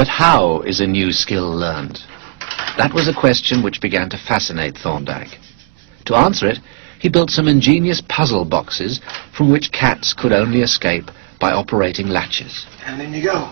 But how is a new skill learned? That was a question which began to fascinate Thorndike. To answer it, he built some ingenious puzzle boxes from which cats could only escape by operating latches. And in you go.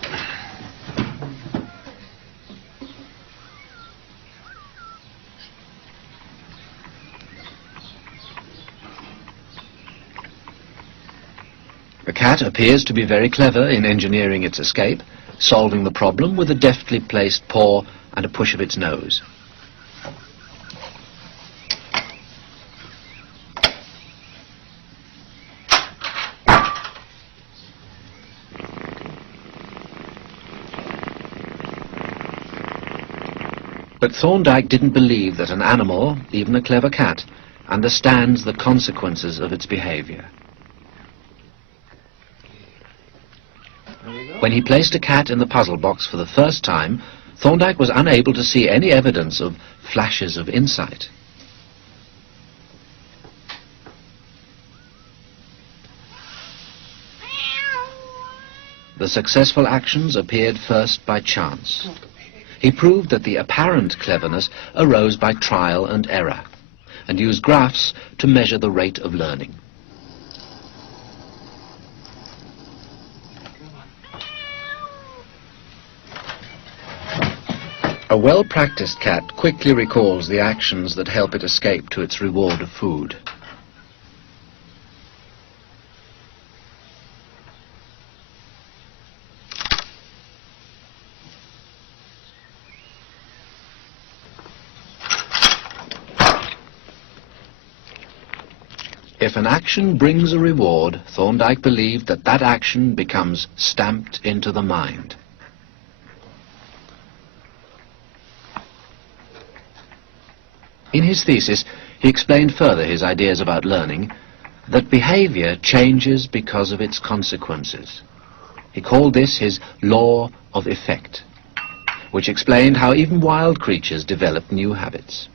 The cat appears to be very clever in engineering its escape, solving the problem with a deftly placed paw and a push of its nose. But Thorndike didn't believe that an animal, even a clever cat, understands the consequences of its behavior. When he placed a cat in the puzzle box for the first time, Thorndike was unable to see any evidence of flashes of insight. The successful actions appeared first by chance. He proved that the apparent cleverness arose by trial and error, and used graphs to measure the rate of learning. A well-practiced cat quickly recalls the actions that help it escape to its reward of food. If an action brings a reward, Thorndike believed that that action becomes stamped into the mind. In his thesis, he explained further his ideas about learning, that behavior changes because of its consequences. He called this his law of effect, which explained how even wild creatures develop new habits.